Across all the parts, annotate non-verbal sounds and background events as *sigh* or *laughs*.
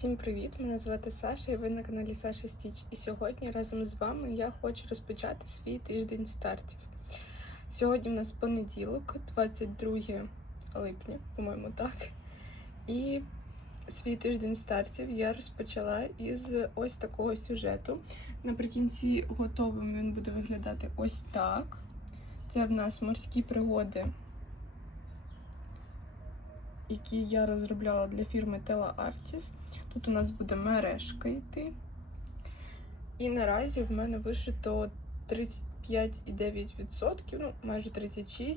Всім привіт! Мене звати Саша і ви на каналі Саша Стіч. І сьогодні разом з вами я хочу розпочати свій тиждень стартів. Сьогодні в нас понеділок, 22 липня, по-моєму, так. І свій тиждень стартів я розпочала із ось такого сюжету. Наприкінці готовим він буде виглядати ось так. Це в нас морські пригоди які я розробляла для фірми Tela Artis. Тут у нас буде мережка йти. І наразі в мене вишито 35,9%, ну майже 36%.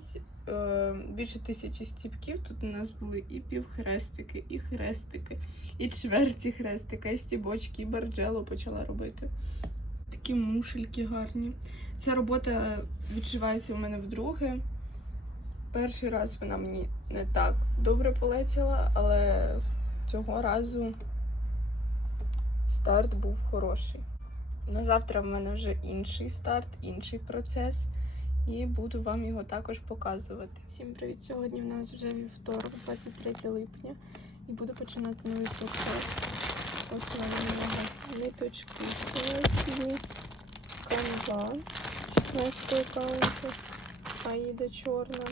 Е, більше тисячі стіпків. Тут у нас були і півхрестики, і хрестики, і чверті хрестика, і стібочки, і барджело почала робити. Такі мушельки гарні. Ця робота відшивається у мене вдруге. Перший раз вона мені не так добре полетіла, але цього разу старт був хороший. На завтра в мене вже інший старт, інший процес, і буду вам його також показувати. Всім привіт! Сьогодні в нас вже вівторок, 23 липня, і буду починати новий процес. Ось у мене ниточки цієї канва 16 аккаунту, Аїда чорна.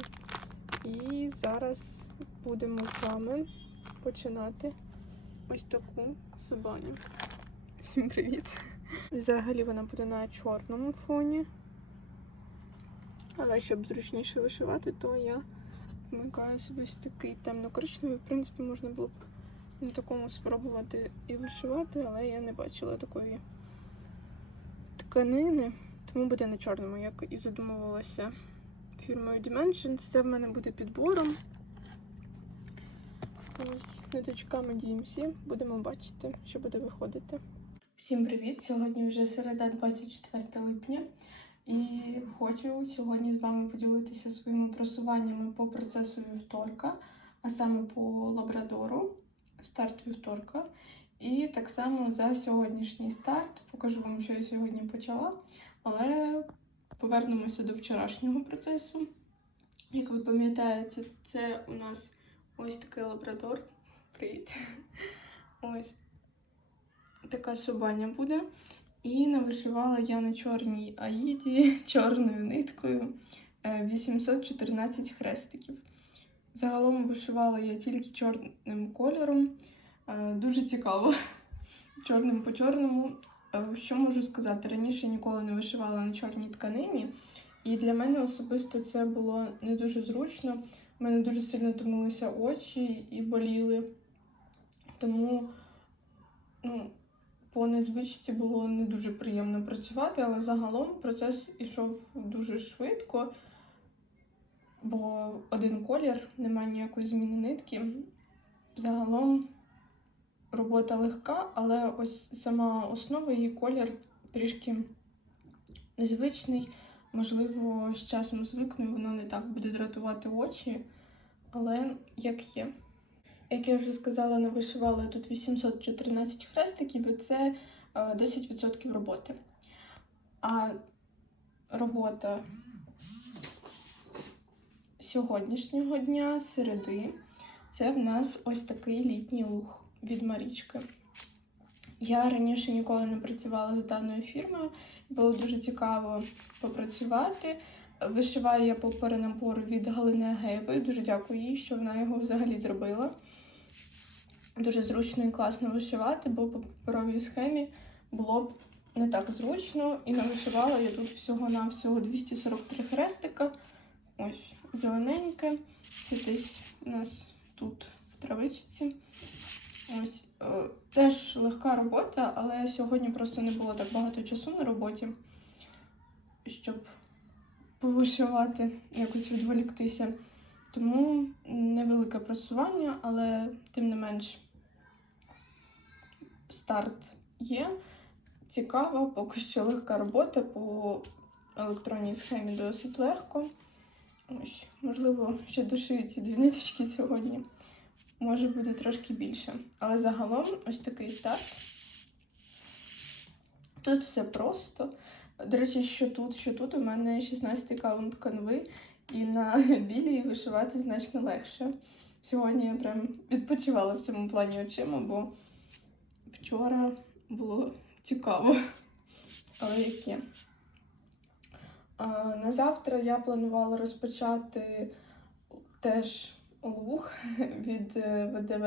І зараз будемо з вами починати ось таку собаню. Всім привіт! Взагалі вона буде на чорному фоні. Але щоб зручніше вишивати, то я вмикаю собі ось такий темно-коричневий. В принципі, можна було б на такому спробувати і вишивати, але я не бачила такої тканини, тому буде на чорному, як і фірмою Dimensions. Це в мене буде підбором. Ось ниточками DMC. Будемо бачити, що буде виходити. Всім привіт! Сьогодні вже середа 24 липня. І хочу сьогодні з вами поділитися своїми просуваннями по процесу вівторка, а саме по лабрадору, старт вівторка. І так само за сьогоднішній старт. Покажу вам, що я сьогодні почала. Але повернемося до вчорашнього процесу. Як ви пам'ятаєте, це у нас ось такий лабрадор. Привіт. Ось така собаня буде. І навишивала я на чорній аїді чорною ниткою 814 хрестиків. Загалом вишивала я тільки чорним кольором. Е, Дуже цікаво. Чорним по чорному. Е, Що можу сказати? Раніше ніколи не вишивала на чорній тканині, і для мене особисто це було не дуже зручно. У мене дуже сильно томилися очі і боліли. Тому ну, по незвичці було не дуже приємно працювати, але загалом процес ішов дуже швидко, бо один колір, немає ніякої зміни нитки. Загалом робота легка, але ось сама основа її колір трішки незвичний. Можливо, з часом звикну, воно не так буде дратувати очі, але як є. Як я вже сказала, навишивала тут 814 хрестиків, і це е, 10% роботи. А робота сьогоднішнього дня, середи, це в нас ось такий літній луг від Марічки. Я раніше ніколи не працювала з даною фірмою, було дуже цікаво попрацювати. Вишиваю я по перенабору від Галини Агеєвої. Дуже дякую їй, що вона його взагалі зробила. Дуже зручно і класно вишивати, бо по паперовій схемі було б не так зручно. І навишивала я тут всього-навсього 243 хрестика. Ось зелененьке. Це десь у нас тут в травичці. Ось е, теж легка робота, але сьогодні просто не було так багато часу на роботі, щоб повишивати, якось відволіктися. Тому невелике просування, але тим не менш старт є. Цікава, поки що легка робота по електронній схемі досить легко. Ось, можливо, ще дошию ці дві ниточки сьогодні може бути трошки більше. Але загалом ось такий старт. Тут все просто. До речі, що тут, що тут, у мене 16 каунт канви, і на *laughs* білій вишивати значно легше. Сьогодні я прям відпочивала в цьому плані очима, бо вчора було цікаво. *laughs* Але як є. На завтра я планувала розпочати теж луг *laughs* від е, ВДВ.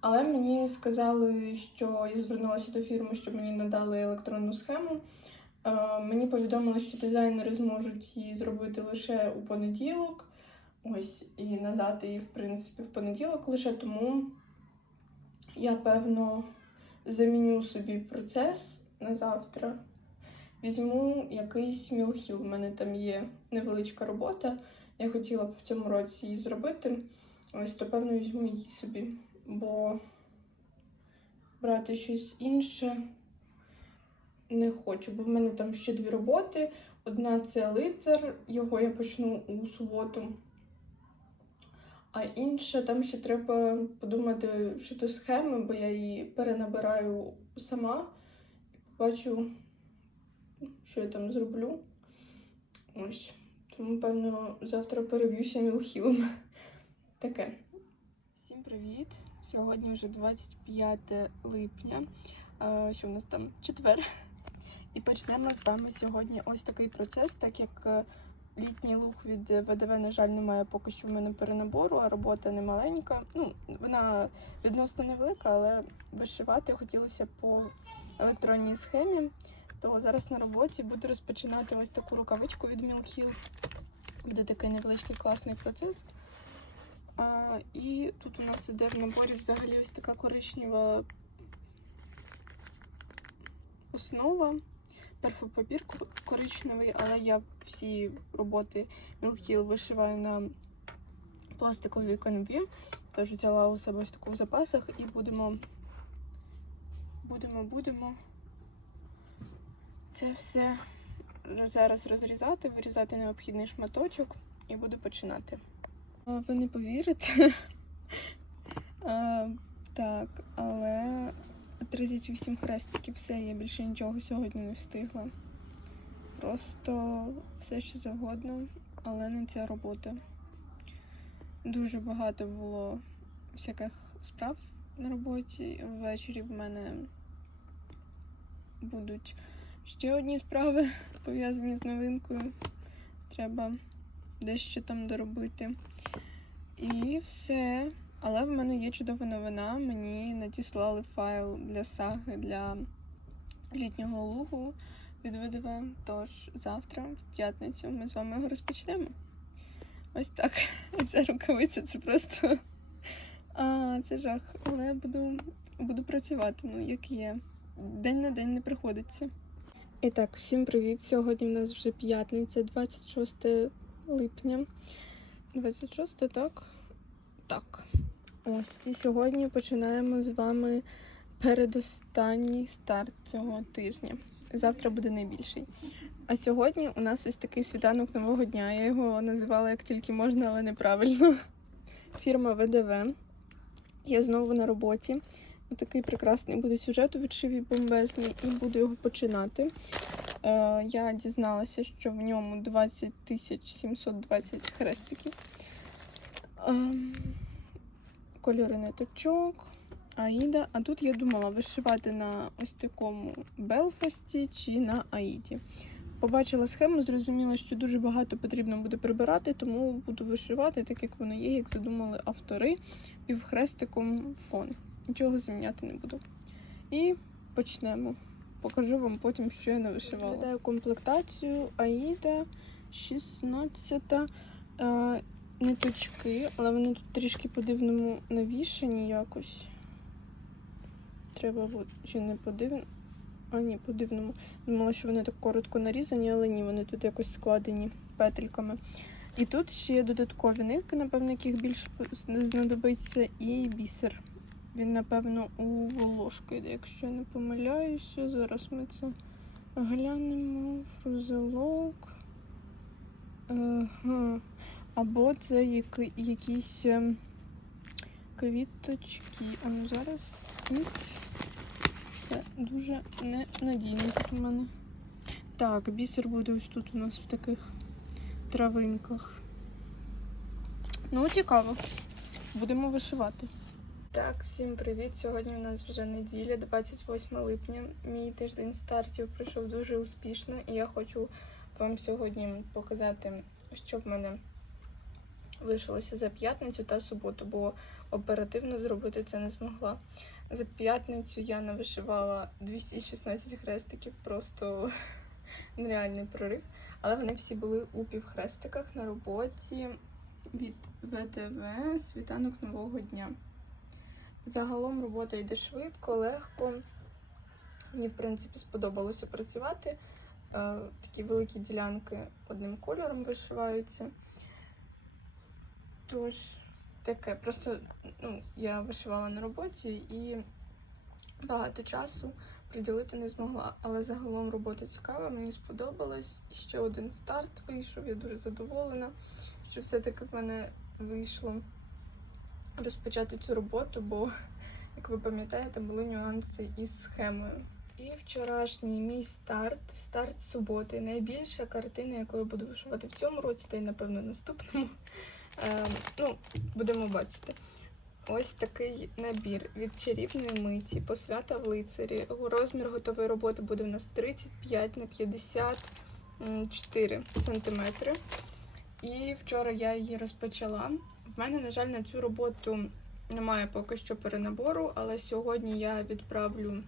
Але мені сказали, що я звернулася до фірми, щоб мені надали електронну схему. Е, Мені повідомили, що дизайнери зможуть її зробити лише у понеділок. Ось, і надати її, в принципі, в понеділок лише тому я, певно, заміню собі процес на завтра. Візьму якийсь мілхіл. У мене там є невеличка робота. Я хотіла б в цьому році її зробити. Ось, то, певно, візьму її собі, бо брати щось інше не хочу, бо в мене там ще дві роботи. Одна це лицар, його я почну у суботу. А інша там ще треба подумати щодо схеми, бо я її перенабираю сама і побачу, що я там зроблю. Ось. Тому, певно, завтра переб'юся мілхілом. *laughs* Таке. Всім привіт! Сьогодні вже 25 липня. Що в нас там? Четвер. І почнемо з вами сьогодні ось такий процес, так як е, літній луг від ВДВ, на жаль, немає поки що в мене перенабору, а робота не маленька. Ну, вона відносно невелика, але вишивати хотілося по електронній схемі. То зараз на роботі буду розпочинати ось таку рукавичку від Milk Буде такий невеличкий класний процес. А, і тут у нас іде в наборі взагалі ось така коричнева основа. Перфопапір кор- коричневий, але я всі роботи Hill вишиваю на пластиковій канві. Тож взяла у себе ось таку в запасах і будемо, будемо, будемо це все зараз розрізати, вирізати необхідний шматочок і буду починати. Ви не повірите. А, так, але 38 хрестиків, все, я більше нічого сьогодні не встигла. Просто все, що завгодно, але не ця робота. Дуже багато було всяких справ на роботі. Ввечері в мене будуть ще одні справи пов'язані з новинкою. Треба дещо там доробити. І все. Але в мене є чудова новина. Мені надіслали файл для саги для літнього лугу від ВДВ. Тож завтра, в п'ятницю, ми з вами його розпочнемо. Ось так. *laughs* Ця рукавиця це просто *laughs* а, це жах. Але буду, буду працювати, ну, як є. День на день не приходиться. І так, всім привіт! Сьогодні в нас вже п'ятниця, 26 липня. 26, так? Так. Ось. І сьогодні починаємо з вами передостанній старт цього тижня. Завтра буде найбільший. А сьогодні у нас ось такий світанок нового дня. Я його називала як тільки можна, але неправильно. *laughs* Фірма ВДВ. Я знову на роботі. Такий прекрасний буде сюжет у відшиві бомбезний, і буду його починати. Е, я дізналася, що в ньому 20 720 хрестиків. Ем, кольори ниточок, Аїда. А тут я думала вишивати на ось такому Белфасті чи на Аїді. Побачила схему, зрозуміла, що дуже багато потрібно буде прибирати, тому буду вишивати, так як воно є, як задумали автори, півхрестиком фон. Нічого заміняти не буду. І почнемо. Покажу вам потім, що я не вишивала. Виглядаю комплектацію Аїда 16 е, ниточки, але вони тут трішки по-дивному навішані якось. Треба от, чи не по-дивному. А, ні, по-дивному. Думала, що вони так коротко нарізані, але ні, вони тут якось складені петельками. І тут ще є додаткові нитки, напевно, яких більше знадобиться, і бісер. Він, напевно, у волошки якщо я не помиляюся. Зараз ми це глянемо. Фрузелок. Ага. Або це які, якісь ем, квіточки. А ну зараз. Це дуже ненадійно тут у мене. Так, бісер буде ось тут у нас в таких травинках. Ну, цікаво. Будемо вишивати. Так, всім привіт! Сьогодні у нас вже неділя, 28 липня. Мій тиждень стартів пройшов дуже успішно, і я хочу вам сьогодні показати, що в мене лишилося за п'ятницю та суботу, бо оперативно зробити це не змогла. За п'ятницю я навишивала 216 хрестиків, просто *laughs* нереальний прорив. Але вони всі були у півхрестиках на роботі від ВТВ Світанок Нового дня. Загалом робота йде швидко, легко. Мені, в принципі, сподобалося працювати. Е, Такі великі ділянки одним кольором вишиваються. Тож, таке. Просто ну, я вишивала на роботі і багато часу приділити не змогла. Але загалом робота цікава, мені сподобалось. І ще один старт вийшов. Я дуже задоволена, що все-таки в мене вийшло розпочати цю роботу, бо, як ви пам'ятаєте, були нюанси із схемою. І вчорашній мій старт, старт суботи. Найбільша картина, яку я буду вишивати в цьому році, та й напевно наступному. Е, ну, будемо бачити. Ось такий набір від чарівної миті, посвята в лицарі. Розмір готової роботи буде у нас 35 на 54 сантиметри. І вчора я її розпочала. В мене, на жаль, на цю роботу немає поки що перенабору, але сьогодні я відправлю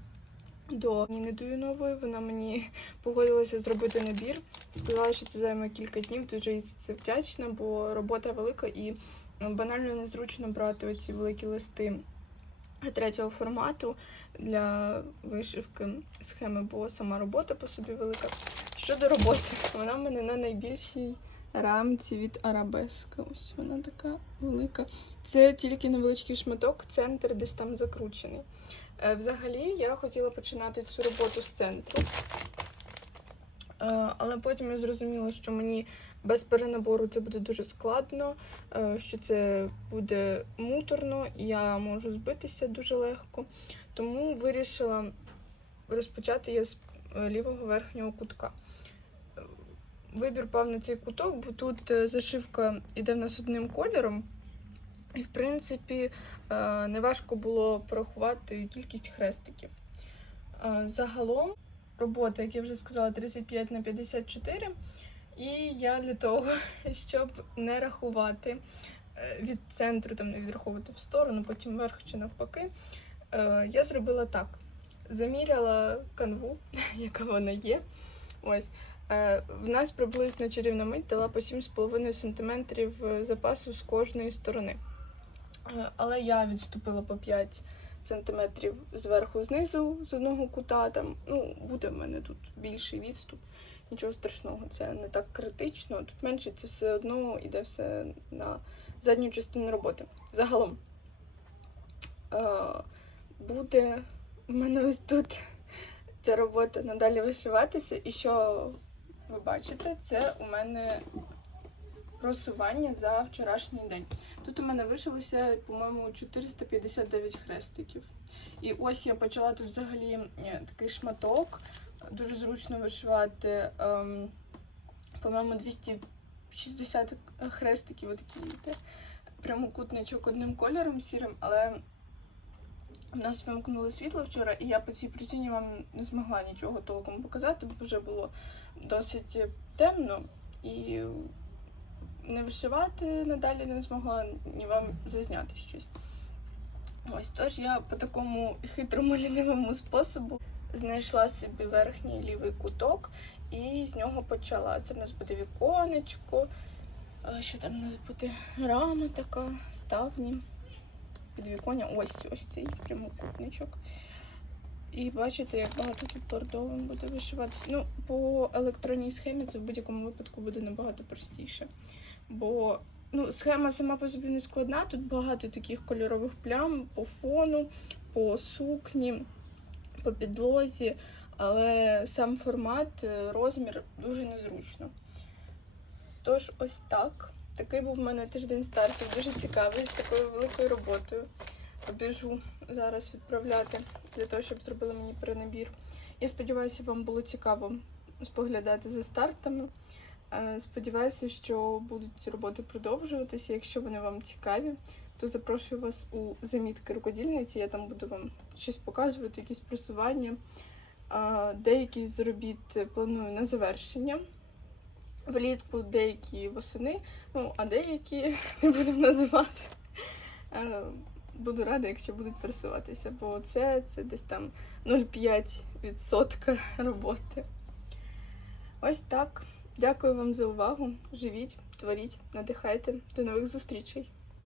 до Ніни Дуюнової. Вона мені погодилася зробити набір. Сказала, що це займе кілька днів. Дуже їй це вдячна, бо робота велика і банально незручно брати оці великі листи третього формату для вишивки схеми, бо сама робота по собі велика. Щодо роботи, вона в мене на найбільшій рамці від арабеска. Ось вона така велика. Це тільки невеличкий шматок, центр десь там закручений. Е, Взагалі, я хотіла починати цю роботу з центру. Е, Але потім я зрозуміла, що мені без перенабору це буде дуже складно, е, що це буде муторно, я можу збитися дуже легко. Тому вирішила розпочати я з лівого верхнього кутка. Вибір пав на цей куток, бо тут е, зашивка йде в нас одним кольором. І, в принципі, е, неважко було порахувати кількість хрестиків. Е, Загалом робота, як я вже сказала, 35 на 54. І я для того, *laughs* щоб не рахувати від центру, там не відраховувати в сторону, потім вверх чи навпаки, я зробила так: заміряла канву, *laughs* яка вона є. Ось. Е, В нас приблизно чарівна мить дала по 7,5 см запасу з кожної сторони. Е, Але я відступила по 5 см зверху знизу з одного кута. Там, ну, буде в мене тут більший відступ. Нічого страшного, це не так критично. Тут менше це все одно йде все на задню частину роботи. Загалом е, буде в мене ось тут ця робота надалі вишиватися. І що ви бачите, це у мене просування за вчорашній день. Тут у мене вишилося, по-моєму, 459 хрестиків. І ось я почала тут взагалі е, такий шматок. Дуже зручно вишивати, ем, по-моєму, 260 хрестиків, йде. Прямокутничок одним кольором сірим, але в нас вимкнуло світло вчора, і я по цій причині вам не змогла нічого толком показати, бо вже було досить темно і не вишивати надалі не змогла ні вам зазняти щось. Ось тож я по такому хитрому лінивому способу знайшла собі верхній лівий куток і з нього почала. Це в нас буде віконечко. Що там у нас буде? Рама така, ставні. Підвіконня, ось ось цей прямокутничок. І бачите, як багато тут бордовим буде вишиватися. Ну, по електронній схемі це в будь-якому випадку буде набагато простіше. Бо ну, схема сама по собі не складна, тут багато таких кольорових плям по фону, по сукні, по підлозі, але сам формат, е, розмір дуже незручно. Тож, ось так. Такий був в мене тиждень стартів, дуже цікавий, з такою великою роботою. Побіжу зараз відправляти для того, щоб зробили мені перенабір. Я сподіваюся, вам було цікаво споглядати за стартами. Е, Сподіваюся, що будуть роботи продовжуватися. Якщо вони вам цікаві, то запрошую вас у замітки рукодільниці. Я там буду вам щось показувати, якісь просування. Деякі з робіт планую на завершення. Влітку деякі восени, ну а деякі *laughs* не будемо називати. Е, Буду рада, якщо будуть пересуватися, бо це, це десь там 0,5% роботи. Ось так. Дякую вам за увагу. Живіть, творіть, надихайте. До нових зустрічей!